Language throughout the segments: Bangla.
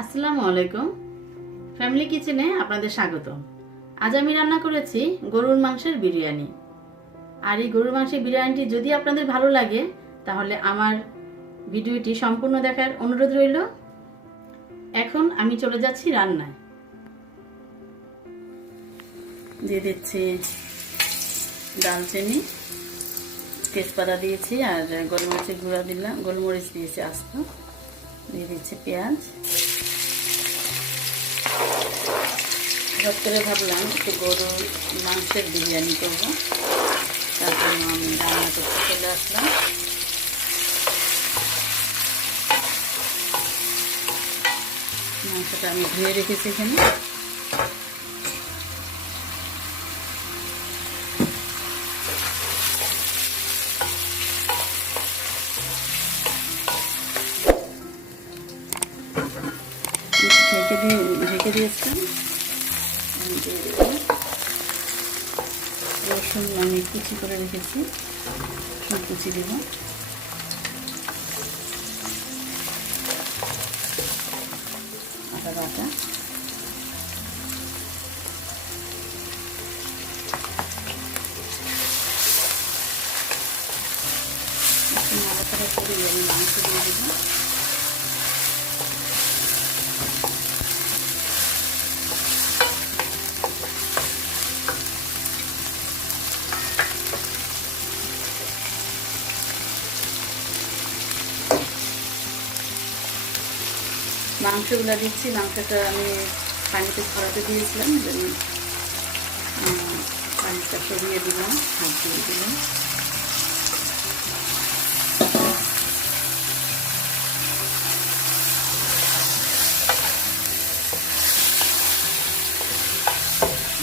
আসসালামু আলাইকুম। ফ্যামিলি কিচেনে আপনাদের স্বাগত। আজ আমি রান্না করেছি গরুর মাংসের বিরিয়ানি। আর এই গরুর মাংসের বিরিয়ানিটি যদি আপনাদের ভালো লাগে তাহলে আমার ভিডিওটি সম্পূর্ণ দেখার অনুরোধ রইল। এখন আমি চলে যাচ্ছি রান্নায়। দিয়ে দিচ্ছি দারচিনি, তেজপাতা দিয়েছি আর গোলমরিচের গুঁড়া দিলাম, গোলমরিচ দিয়েছি আস্ত। দিয়ে দিচ্ছি পেঁয়াজ। হঠাৎ করে ভাবলাম একটু গরুর মাংসের বিরিয়ানি করব, তার জন্য আমি রান্না করতে চলে আসলাম। মাংসটা আমি ধুয়ে রেখেছি এখানে। ঢেকে দিয়েছিলাম। রসুন আমি কুচি করে রেখেছি, রসুন কুচি দেব। আদা বাটা, নাড়াচাড়া করে আমি মাংস দিয়ে দেবো। মাংসগুলো দিচ্ছি। মাংসটা আমি পানিতে ছড়াতে দিয়েছিলাম, পানিটা সরিয়ে দিলাম, হাত দিয়ে দিলাম।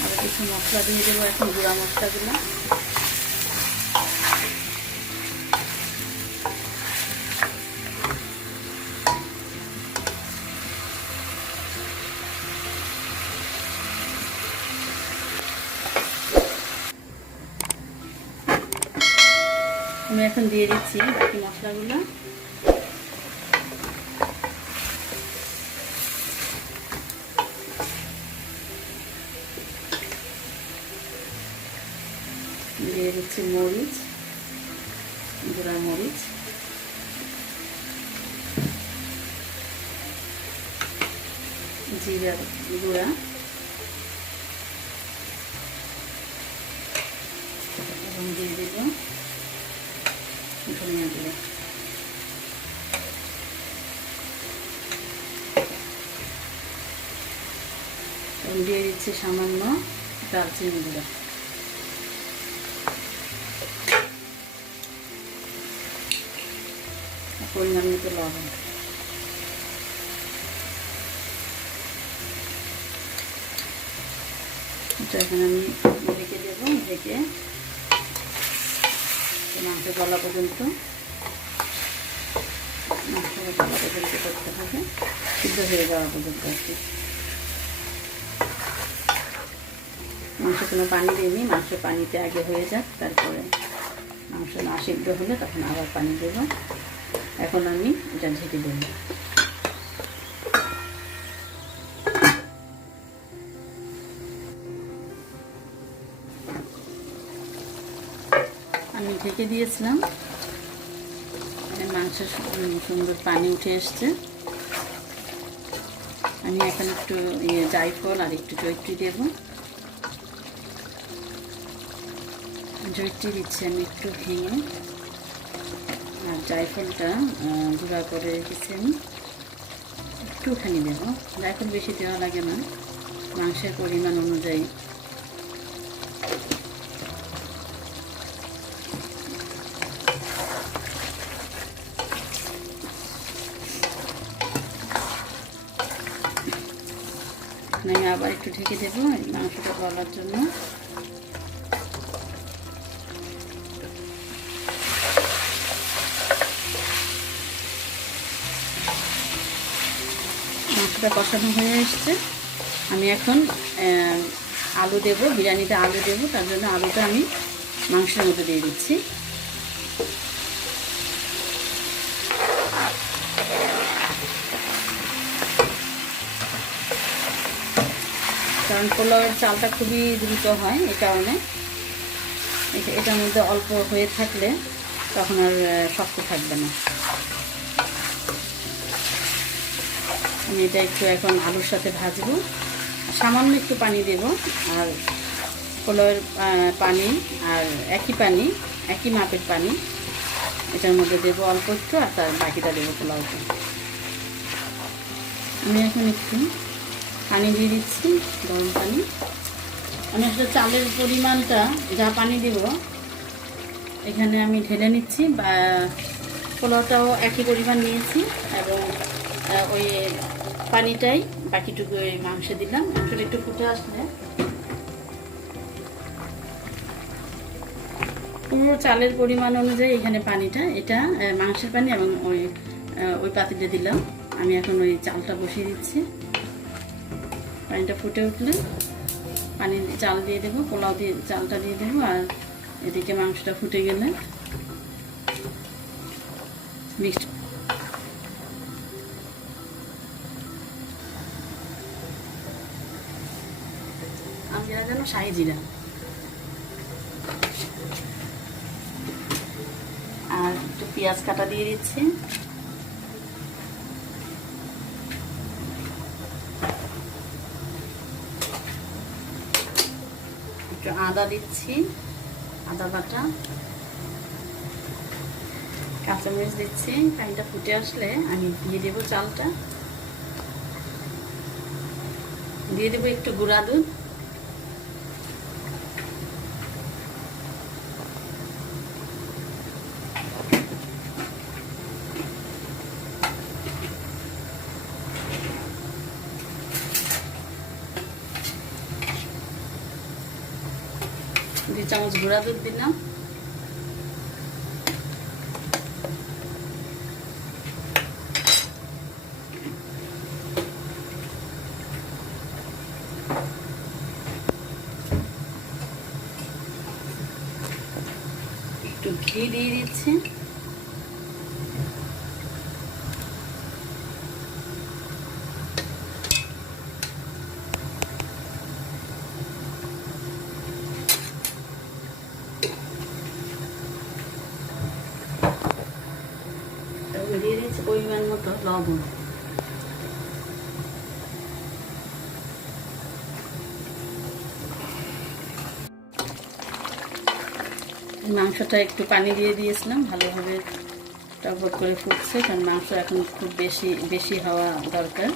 আর কিছু মশলা দিয়ে দেবো এখন, গুঁড়া মশলাগুলো। আমি এখন দিয়ে দিচ্ছি বাকি মশলাগুলো। দিয়ে দিচ্ছি মরিচ, গুঁড়া মরিচ, জিরা গুঁড়া এবং দিয়ে দেব ধনিয়া গুঁড়ো। এবং দিয়ে দিচ্ছি সামান্য দারচিনি গুঁড়ো। পরিমাণ মতো লবণ। এটা এখন আমি ঢেকে দেব। ঢেকে মাংস গলা পর্যন্ত করতে হবে, সিদ্ধ হয়ে যাওয়া পর্যন্ত আর কি। মাংস কোনো পানি দিইনি, মাংস পানিতে আগে হয়ে যাক, তারপরে মাংস না সিদ্ধ হলে তখন আবার পানি দেব। এখন আমি এটা ঢেকে দেব। আমি ঢেকে দিয়েছিলাম, মাংসের সুন্দর পানি উঠে এসছে। আমি এখন একটু জায়ফল আর একটু জয়ত্রী দেব। জয়ত্রী দিচ্ছি আমি একটু ভেঙে, আর জায়ফলটা গুঁড়া করে রেখেছি আমি, একটুখানি দেব। জায়ফল বেশি দেওয়া লাগে না, মাংসের পরিমাণ অনুযায়ী। আমি আবার একটু ঢেকে দেবো এই মাংসটা গলার জন্য। মাংসটা কষানো হয়ে এসছে। আমি এখন আলু দেব, বিরিয়ানিতে আলু দেব, তার জন্য আলুটা আমি মাংসের মধ্যে দিয়ে দিচ্ছি। কারণ পোলাওয়ের চালটা খুবই দ্রুত হয়, এই কারণে এটার মধ্যে অল্প হয়ে থাকলে তখন আর শক্ত থাকবে না। আমি এটা একটু এখন আলুর সাথে ভাজবো, সামান্য একটু পানি দেব, আর পোলাওয়ের পানি আর একই মাপের পানি এটার মধ্যে দেবো অল্প একটু, আর তার বাকিটা দেবো পোলাওতে। আমি এখন একটু পানি দিয়ে দিচ্ছি, গরম পানি। আমি আসলে চালের পরিমাণটা যা পানি দেব এখানে আমি ঢেলে নিচ্ছি, বা পোলাওটাও একই পরিমাণ নিয়েছি, এবং ওই পানিটাই বাকিটুকু ওই মাংসে দিলাম। আসলে একটু ফুটে আসলে পুরো চালের পরিমাণ অনুযায়ী এখানে পানিটা, এটা মাংসের পানি, এবং ওই পাতিলে দিলাম। আমি এখন ওই চালটা বসিয়ে দিচ্ছি। পানিটা ফুটে উঠলে চাল দিয়ে দেবো, পোলাও দিয়ে চালটা দিয়ে দেবো, আর এদিকে মাংসটা ফুটে গেলে মিক্সড আমি যেন শাহি জিরা, আর একটু পেঁয়াজ কাটা দিয়ে দিচ্ছি, একটু আদা দিচ্ছি, আদা বাটা, কাঁচামরিচ দিচ্ছি। পানিটা ফুটে আসলে আমি দিয়ে দেবো চালটা, দিয়ে দেবো একটু গুঁড়া দুধ, চামচ গুঁড়া দুধ দিলাম, একটু ঘি দিয়ে দিচ্ছি, দিয়ে দিচ্ছি পরিমাণ মতো লবণ। মাংসটা একটু পানি দিয়ে দিয়েছিলাম, ভালোভাবে টকবক করে ফুটছে, কারণ মাংস এখন খুব বেশি হওয়া দরকার,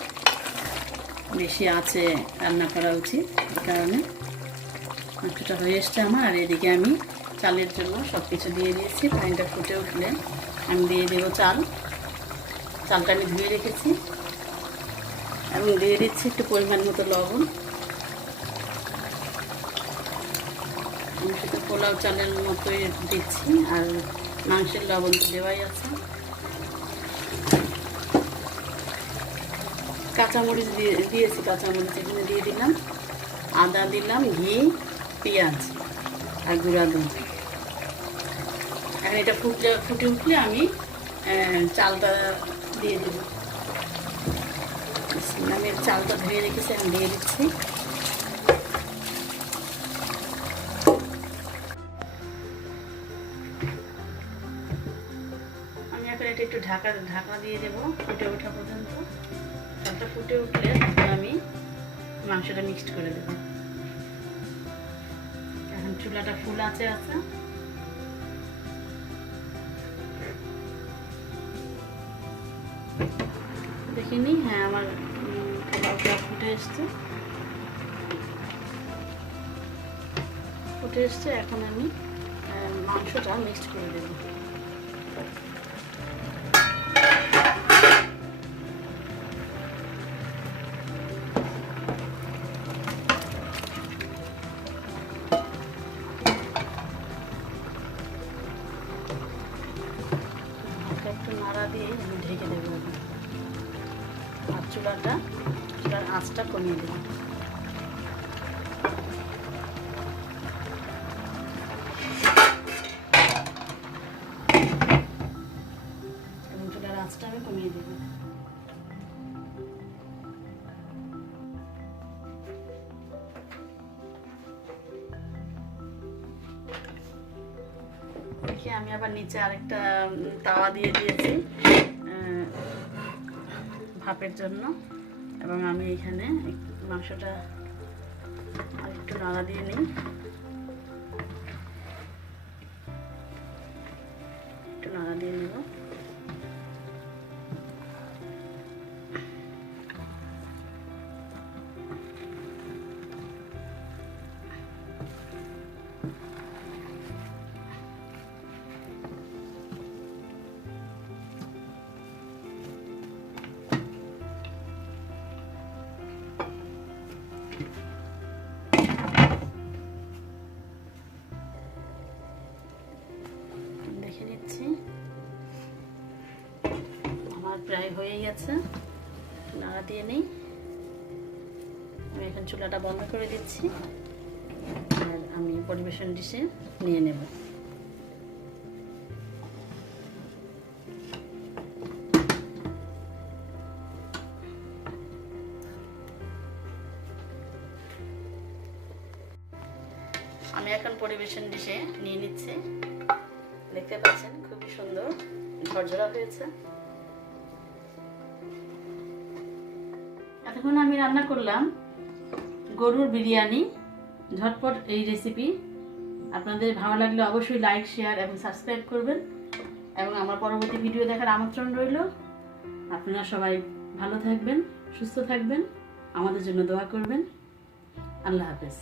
বেশি আঁচে রান্না করা উচিত। এই কারণে মাংসটা হয়ে এসছে আমার। আর এদিকে আমি চালের জন্য সব কিছু দিয়ে দিয়েছি। পানিটা ফুটে উঠলে আমি দিয়ে দেবো চালটা আমি ধুয়ে রেখেছি, এবং দিয়ে দিচ্ছি একটু পরিমাণ মতো লবণ। আমি শুধু পোলাও চালের মতোই দিচ্ছি, আর মাংসের লবণ দেওয়াই আছে। কাঁচামরিচ দিয়েছি, কাঁচামরিচ এখানে দিয়ে দিলাম, আদা দিলাম, ঘি, পেঁয়াজ আর গুঁড়া দুধ। এখন এটা ফুটে উঠলে আমি চালটা দিয়ে দেব। আমি চালটা ধুয়ে রেখেছি, আমি দিয়ে দিচ্ছি। আমি এখন এটা একটু ঢাকা দিয়ে দেবো ফুটে ওঠা পর্যন্ত। চালটা ফুটে উঠলে আমি মাংসটা মিক্সড করে দেবো। এখন চুলাটা ফুল আছে। দেখিনি, হ্যাঁ আমার পোলাওটা ফুটে এসছে। এখন আমি মাংসটা মিক্সড করে দেবো। একটু নাড়া দিয়ে আমি ঢেকে দেবো, আর চুলার আঁচটা কমিয়ে দেবো। এবং চুলার আঁচটা আমি কমিয়ে দেবো। আমি আবার নিচে আরেকটা তাওয়া দিয়ে দিয়েছি ভাপের জন্য, এবং আমি এখানে মাংসটা আরেকটু নাড়া দিয়ে নিই। একটু নাড়া দিয়ে নেব। দেখে নিচ্ছি আমার প্রায় হয়ে গেছে, নাড়া দিয়ে নেই। আমি এখন চুলাটা বন্ধ করে দিচ্ছি আর আমি পরিবেশন ডিশে নিয়ে নেব। আমি এখন পরিবেশন ডিশে নিয়ে নিচ্ছি। দেখতে পাচ্ছেন খুবই সুন্দর ঝরঝরা হয়েছে। এতক্ষণ আমি রান্না করলাম গরুর বিরিয়ানি, ঝটপট এই রেসিপি। আপনাদের ভালো লাগলে অবশ্যই লাইক, শেয়ার এবং সাবস্ক্রাইব করবেন, এবং আমার পরবর্তী ভিডিও দেখার আমন্ত্রণ রইল। আপনারা সবাই ভালো থাকবেন, সুস্থ থাকবেন, আমাদের জন্য দোয়া করবেন। আল্লাহ হাফেজ।